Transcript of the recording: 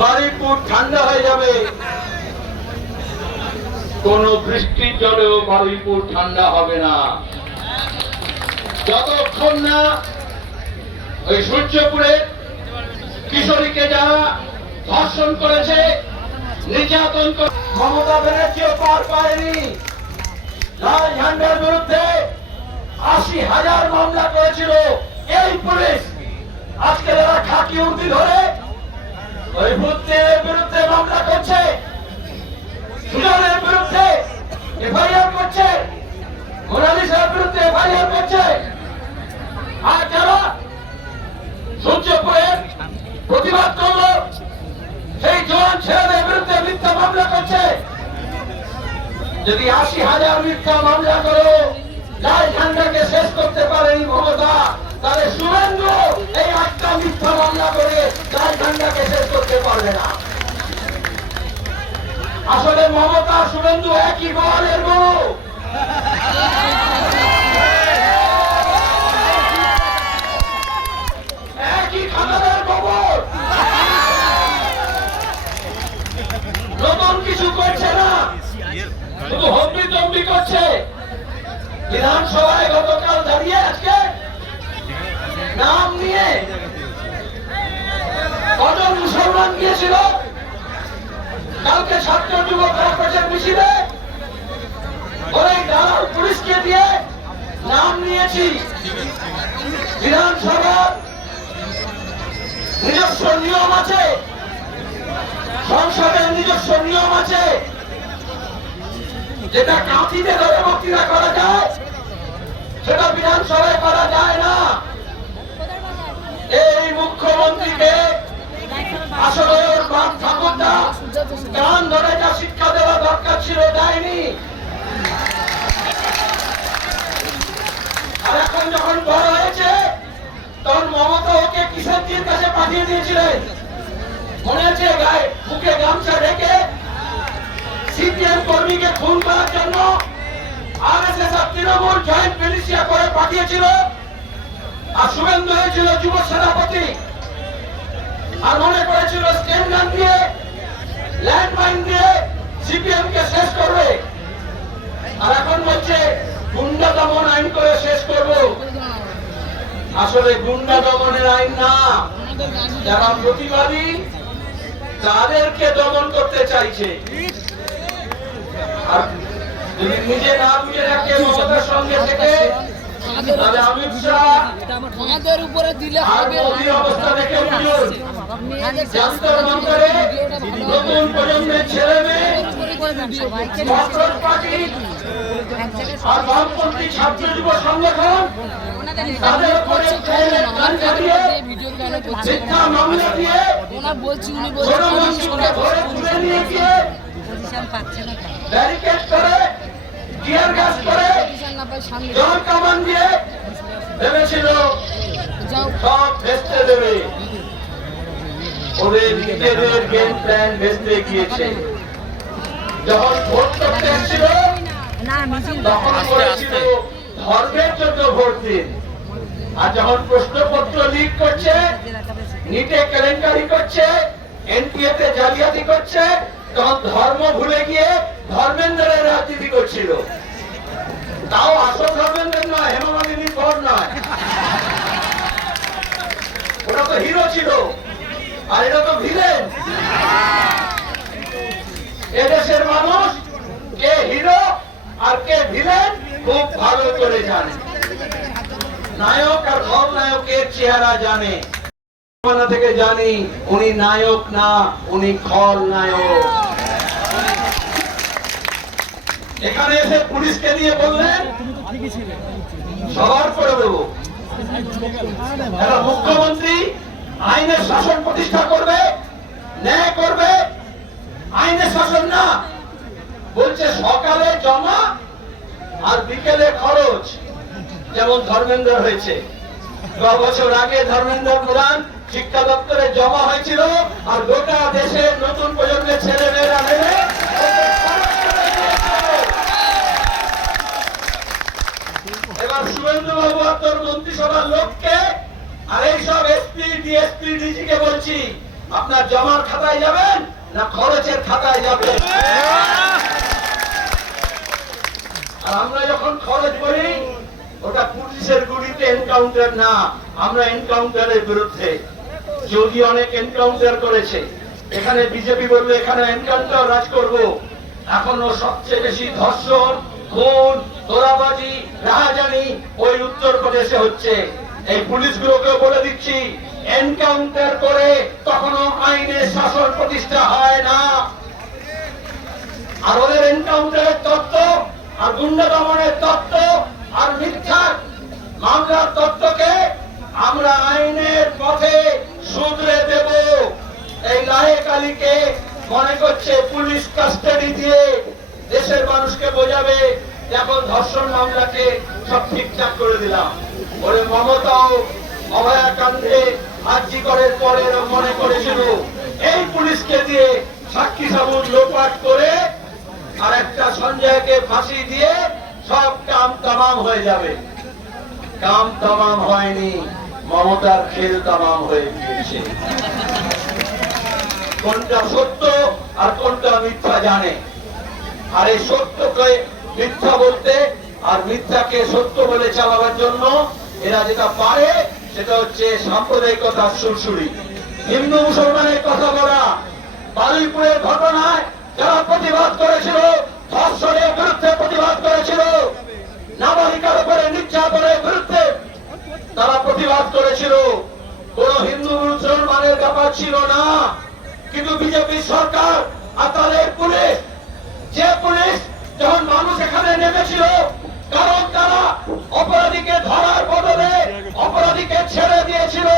বারুইপুর ঠান্ডা হয়ে যাবে, কোন বৃষ্টির জলেও বারুইপুর ঠান্ডা হবে না। যতক্ষণ না ওই সূর্যপুরে কিশোরীকে যারা ধর্ষণ করেছে, নির্যাতন করে, মমতা ব্যানার্জিও পার পায়নি। লাল ঝান্ডার বিরুদ্ধে ৮০,০০০ মামলা করেছিল এই পুলিশ। আজকে যারা খাকি উর্দি ধরে ওই বুদ্ধির বিরুদ্ধে মামলা করছে, সুজনের বিরুদ্ধে এফআইআর করছে, মোনালিসার বিরুদ্ধে এফআইআর করছে, আর যারা সূর্যপুরের প্রতিবাদ করল সেই জওয়ান ছেলেদের বিরুদ্ধে মিথ্যা মামলা করছে। যদি ৮০,০০০ মিথ্যা মামলা করো, লাল ঝান্ডাকে শেষ করতে পারেনি মমতা, তাহলে শুভেন্দু এই ৮টা মিথ্যা মামলা করে লাল ঝান্ডাকে শেষ করতে পারবে না। আসলে মমতা শুভেন্দু একই গোয়ালের গরু। একই খানাদার গোবর। নতুন কিছু করছে না, শুধু হম্বি তম্বি করছে। বিধানসভায় গতকাল দাঁড়িয়ে আজকে নাম নিয়ে কজন মুসলমান গিয়েছিল, কালকে ছাত্র যুব কর্পোরেশন মিছিলে ওই দালাল পুলিশকে দিয়ে নাম নিয়েছি। বিধানসভার নিজস্ব নিয়ম আছে, সংসদের নিজস্ব নিয়ম আছে, যেটা কাঁথিতে ধরে বক্তৃতা করা যায় সেটা বিধানসভায় করা যায় না। এই মুখ্যমন্ত্রীকে আসলে ওর বাপ ঠাকুরদা কান ধরে যা শিক্ষা দেওয়া দরকার ছিল দেয়নি। আর এখন যখন বড় হয়েছে তখন মমতা ওকে কিশোরজির কাছে পাঠিয়ে দিয়েছিলেন। মনে আছে? গায়ে বুকে গামছা রেখে সিপিএম কর্মীকে খুন করার জন্য আরএসএস আর তৃণমূল জয়েন্ট মিলিশিয়া করে পাঠিয়েছিল। আর শুভেন্দু হয়েছিল যুব সেনাপতি, আর মনে করেছিল স্টেন গান দিয়ে ল্যান্ডমাইন দিয়ে সিপিএম কে শেষ করবে। আর এখন বলছে গুন্ডা দমন আইন করে শেষ করব। আসলে গুন্ডা দমনের আইন না, যারা প্রতিবাদী তাদেরকে দমন করতে চাইছে। আর যদি নিজে না বুঝে রাখে মমতার সঙ্গে থেকে, তাহলে অমিত শাহ আমাদের উপরে দিলে হবে। অবস্থা দেখে বুঝুন, জান্তর মন্তরে নতুন প্রজন্মের ছেলে মেয়ে পার্টি আর বামপন্থী ছাত্র যুব সংগঠন তাদের উপরে মিথ্যা মামলা দিয়ে জনমন্ত্রীকে ধরে তুলে নিয়ে গিয়ে ব্যারিকেড করে টিয়ার গ্যাস করে জল কামান দিয়ে ভেবেছিল সব ভেস্তে দেবে। ওদের নিজেদের গেম প্ল্যান ভেস্তে গিয়েছে। যখন ভোট করতে এসেছিল তখন বলেছিল ধর্মের জন্য ভোট দিন, আর যখন প্রশ্নপত্র লিক করছে, নিটে কেলেঙ্কারি করছে, এনটিএ তে জালিয়াতি করছে, তখন ধর্ম ভুলে গিয়ে ধর্মেন্দ্রের রাজনীতি করছিল। তাও আসল ধর্মেন্দ্র নয়, হেমা মালিনীর পর নয়। ওটা তো হিরো ছিল, আর এটা তো ভিলেন। এদেশের মানুষ কে হিরো আর কে ভিলেন খুব ভালো করে জানে। নায়ক আর খলনায়কের চেহারা জানে। থেকে জানি উনি নায়ক না, উনি খলনায়ক। এখানে এসে পুলিশকে দিয়ে বললেন সবার করে দেবো। এরা মুখ্যমন্ত্রী আইনের শাসন প্রতিষ্ঠা করবে, ন্যায় করবে, আইনের শাসন না। বলছে সকালে জমা আর বিকেলে খরচ। যেমন ধর্মেন্দ্র হয়েছে, 10 বছর আগে ধর্মেন্দ্র প্রধান শিক্ষা দপ্তরে জমা হয়েছিল, আর গোটা দেশের নতুন প্রজন্মের ছেলেমেয়েরা নেমে এবার শুভেন্দু বাবু আপনার মন্ত্রিসভার লোককে আর এইসব এসপি ডিএসপি ডিজি কে বলছি আপনার জমার খাতায় যাবেন না খরচের খাতায় যাবেন? আর আমরা যখন খরচ বলি ওটা পুলিশের গুলিতে এনকাউন্টার না, আমরা এনকাউন্টারের বিরুদ্ধে। যোগী অনেক এনকাউন্টার করেছে, এখানে বিজেপি বললো এখানে এনকাউন্টার রাজ করব। এখনো সবচেয়ে বেশি ধর্ষণ, খুন, তোলাবাজি, রাহাজানি ওই উত্তরপ্রদেশে হচ্ছে। এই পুলিশগুলোকে বলে দিচ্ছি, এনকাউন্টার করে কখনো আইনের শাসন প্রতিষ্ঠা হয় না। আর ওদের এনকাউন্টারের তত্ত্ব আর গুন্ডা দমনের তত্ত্ব আর মিথ্যা মামলার তত্ত্বকে আমরা আইনের পথে শুধরে দেব। এই লায়েক আলীকে মনে করছে পুলিশ কাস্টাডি দিয়ে দেশের মানুষকে বোঝাবে এখন ধর্ষণ মামলাকে সব ঠিকঠাক করে দিলাম। ওরে মমতাও অভয়াকাণ্ডে আর্জি করার পরে মনে করেছিল এই পুলিশকে দিয়ে সাক্ষী সাবুত লোপাট করে আর একটা সঞ্জয়কে ফাঁসি দিয়ে সব কাম তামাম হয়ে যাবে। কাম তামাম হয়নি, মমতার খেল তামাম হয়ে গিয়েছে। কোনটা সত্য আর কোনটা মিথ্যা জানে। আর এই সত্যকে মিথ্যা বলতে আর মিথ্যাকে সত্য বলে চালাবার জন্য এরা যেটা পারে সেটা হচ্ছে সাম্প্রদায়িকতার সুরসুরি। হিন্দু মুসলমানের কথা বলা, বারুইপুরের ঘটনায় যারা প্রতিবাদ করেছিল, ধর্ষণের বিরুদ্ধে প্রতিবাদ করেছিল, নাবালিকার উপরে নির্যাতনের বিরুদ্ধে তারা প্রতিবাদ করেছিল, কোন হিন্দু মুসলমানের ব্যাপার ছিল না। কিন্তু বিজেপি সরকার আর তাদের পুলিশ, যে পুলিশ যখন মানুষ এখানে নেমেছিল, কারণ তারা অপরাধীকে ধরার বদলে অপরাধীকে ছেড়ে দিয়েছিল।